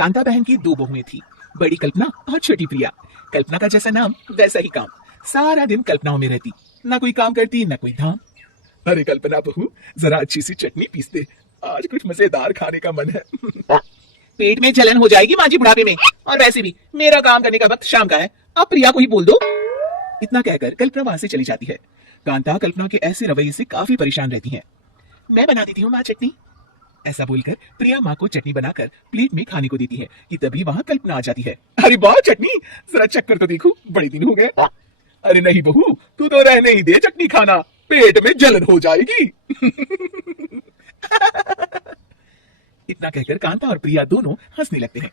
कांता बहन की दो बहुएं थी, बड़ी कल्पना और छोटी प्रिया। कल्पना का जैसा नाम वैसा ही काम। सारा दिन कल्पनाओं में रहती, ना कोई काम करती ना कोई धाम। अरे कल्पना बहू, जरा अच्छी सी चटनी पीस दे, आज कुछ मजेदार खाने का मन है। पेट में जलन हो जाएगी माँ जी बुढ़ापे में, और वैसे भी मेरा काम करने का वक्त शाम का है, आप प्रिया को ही बोल दो। इतना कहकर कल्पना वहां से चली जाती है। कांता कल्पना के ऐसे रवैये से काफी परेशान रहती है। मैं बना देती हूँ माँ चटनी, ऐसा बोलकर प्रिया माँ को चटनी बनाकर प्लेट में खाने को देती है कि तभी वहां कल्पना आ जाती है। अरे वाह चटनी, जरा चक्कर तो देखो, बड़े दिन हो गए। अरे नहीं बहू, तू तो रहने ही दे चटनी खाना, पेट में जलन हो जाएगी। इतना कहकर कांता और प्रिया दोनों हंसने लगते हैं।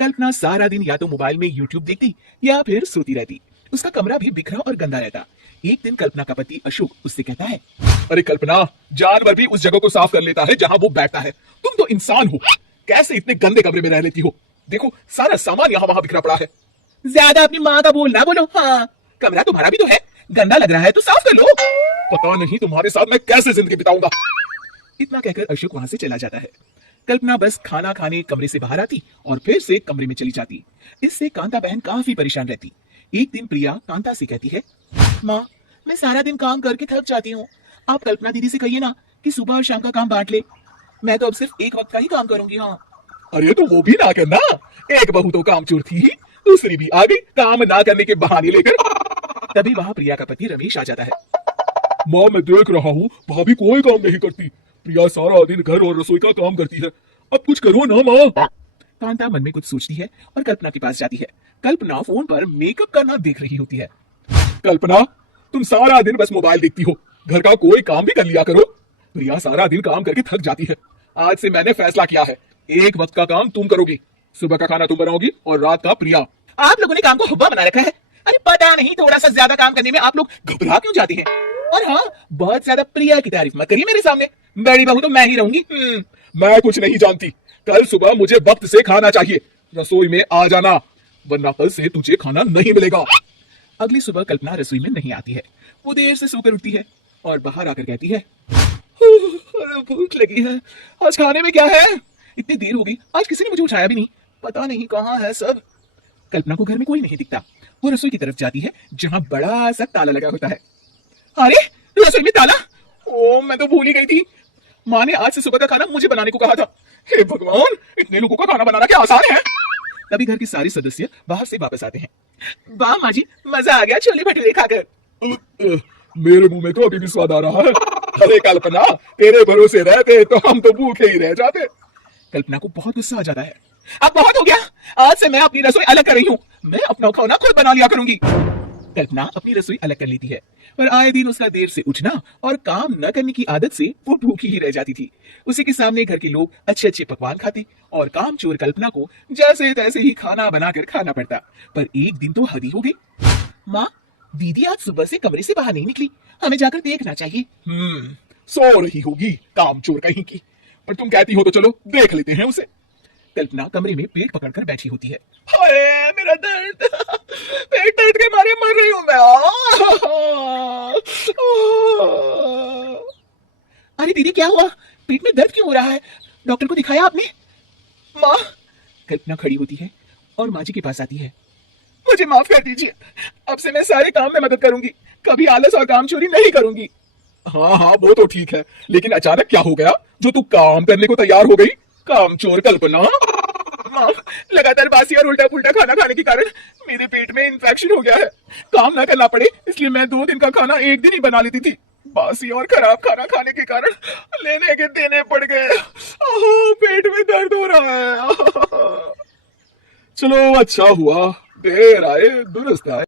कल्पना सारा दिन या तो मोबाइल में यूट्यूब देखती या फिर सोती रहती। उसका कमरा भी बिखरा और गंदा रहता। एक दिन कल्पना का पति अशोक उससे कहता है, अरे कल्पना, जानवर भी उस जगह को साफ कर लेता है जहां वो बैठता है, तुम तो इंसान हो, कैसे इतने गंदे कमरे में रह लेती हो? देखो सारा सामान यहाँ वहां बिखरा पड़ा है। ज्यादा अपनी माँ का बोलना बोलो। हाँ, कमरा तुम्हारा भी तो है, गंदा लग रहा है तो साफ कर लो। पता नहीं तुम्हारे साथ मैं कैसे जिंदगी बिताऊंगा। इतना कहकर अशोक वहां से चला जाता है। कल्पना बस खाना खाने कमरे से बाहर आती और फिर से कमरे में चली जाती। इससे कांता बहन काफी परेशान रहती। एक दिन प्रिया कांता से कहती है, माँ, मैं सारा दिन काम करके थक जाती हूँ, आप कल्पना दीदी से कहिए ना कि सुबह और शाम का काम बांट ले, मैं तो अब सिर्फ एक वक्त का ही काम करूंगी। हाँ। अरे तो वो भी ना करना, एक बहू तो कामचोर थी ही, दूसरी भी आ गई काम ना करने के बहाने लेकर। तभी वहां प्रिया का पति रमेश आ जाता है। माँ, मैं देख रहा हूँ भाभी कोई काम नहीं करती, प्रिया सारा दिन घर और रसोई का काम करती है, अब कुछ करो ना माँ। कांता मन में कुछ सोचती है और कल्पना के पास जाती है। कल्पना फोन पर मेकअप करना देख रही होती है। कल्पना, तुम सारा दिन बस मोबाइल देखती हो, घर का कोई काम भी कर लिया करो। प्रिया सारा दिन काम करके थक जाती है, आज से मैंने फैसला किया है, एक वक्त का काम तुम करोगी, सुबह का खाना तुम बनाओगी और रात का प्रिया। आप लोगों ने काम को हुब्बा बना रखा है। अरे पता नहीं थोड़ा सा ज्यादा काम करने में आप लोग घबरा क्यों जाते हैं। और हाँ, बहुत ज्यादा प्रिया की तारीफ मत करिए मेरे सामने, बड़ी बहू तो मैं ही रहूंगी। मैं कुछ नहीं जानती, कल सुबह मुझे वक्त से खाना चाहिए, रसोई में आ जाना, वरना कल से तुझे खाना नहीं मिलेगा। अगली सुबह कल्पना रसोई में नहीं आती है। वो देर से सोकर उठती है और बाहर आकर कहती है, भूख लगी है, आज खाने में क्या है? इतनी देर हो गई, आज किसी ने मुझे उठाया भी नहीं, पता नहीं कहाँ है सब। कल्पना को घर में कोई नहीं दिखता। वो रसोई की तरफ जाती है जहाँ बड़ा सा ताला लगा होता है। अरे रसोई में ताला, ओ मैं तो भूल ही गई थी, माँ ने आज से सुबह का खाना मुझे बनाने को कहा था। हे भगवान, इतने लोगों का खाना बनाना क्या आसान है? तभी घर के सारे सदस्य बाहर से वापस आते हैं। वाह माँ जी, मजा आ गया छोले भटूरे खाकर। मेरे मुंह में तो अभी भी स्वाद आ रहा है। अरे कल्पना, तेरे भरोसे रहते तो हम तो भूखे ही रह जाते। कल्पना को बहुत गुस्सा आ जाता है। अब बहुत हो गया, आज से मैं अपनी रसोई अलग कर रही हूँ, मैं अपना खाना खुद बना लिया करूंगी। कल्पना अपनी रसोई अलग कर लेती है, पर आए दिन उसका देर से उठना और काम न करने की आदत से वो भूखी ही रह जाती थी। उसी के सामने घर के लोग अच्छे अच्छे पकवान खाते और कामचोर कल्पना को जैसे तैसे ही खाना बनाकर खाना पड़ता। पर एक दिन तो हद ही हो गई। माँ, दीदी आज सुबह से कमरे से बाहर नहीं निकली, हमें जाकर देखना चाहिए। सो रही होगी कामचोर कहीं की, पर तुम कहती हो तो चलो देख लेते हैं उसे। कल्पना कमरे में पेट पकड़कर बैठी होती है। हाय मेरा दर्द, पेट दर्द के मारे मर रही हूं मैं। अरे दीदी क्या हुआ, पेट में दर्द क्यों हो रहा है, डॉक्टर को दिखाया आपने? माँ, कल्पना खड़ी होती है और माँ जी के पास आती है। मुझे माफ कर दीजिए, अब से मैं सारे काम में मदद करूंगी, कभी आलस और काम चोरी नहीं करूंगी। हाँ हाँ वो तो ठीक है, लेकिन अचानक क्या हो गया जो तू काम करने को तैयार हो गई? कामचोर कल्पना। लगातार बासी और उल्टा पुल्टा खाना खाने के कारण मेरे पेट में इंफेक्शन हो गया है, काम ना करना पड़े इसलिए मैं 2 दिन का खाना एक दिन ही बना लेती थी, बासी और खराब खाना खाने के कारण लेने के देने पड़ गए, पेट में दर्द हो रहा है। चलो अच्छा हुआ, देर आए दुरुस्त आए।